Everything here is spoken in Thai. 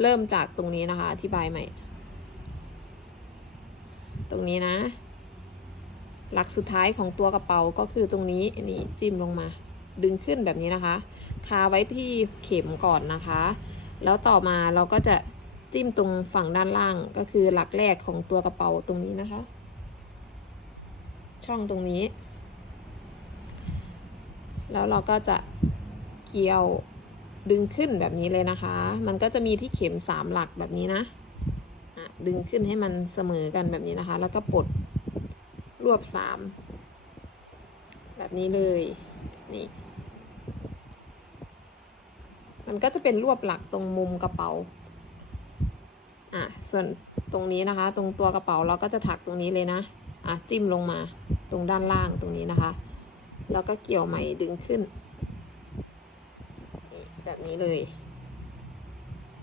เริ่มจากตรงนี้นะคะ อธิบายใหม่ ตรงนี้นะ หลักสุดท้ายของตัวกระเป๋าก็คือตรงนี้นี่จิ้มลงมา ดึงขึ้นแบบนี้นะคะคาไว้ที่เข็มก่อนนะคะ แล้วต่อมาเราก็จะจิ้มตรงฝั่งด้านล่างก็คือหลักแรกของตัวกระเป๋าตรงนี้นะคะ ช่องตรงนี้ แล้วเราก็จะเกี่ยว ดึงขึ้นแบบนี้เลยนะคะ มันก็จะมีที่เข็มสามหลักแบบนี้นะดึงขึ้นให้มันเสมอกันแบบนี้นะคะ แล้วก็ปลดรวบสามแบบนี้เลยนี่มันก็จะเป็นรวบหลักตรงมุมกระเป๋า อะ ส่วนตรงนี้นะคะ ตรงตัวกระเป๋าเราก็จะถักตรงนี้เลยนะ อะ จิ้มลงมา ตรงด้านล่างตรงนี้นะคะ แล้วก็เกี่ยวไหมดึงขึ้น แบบนี้เลย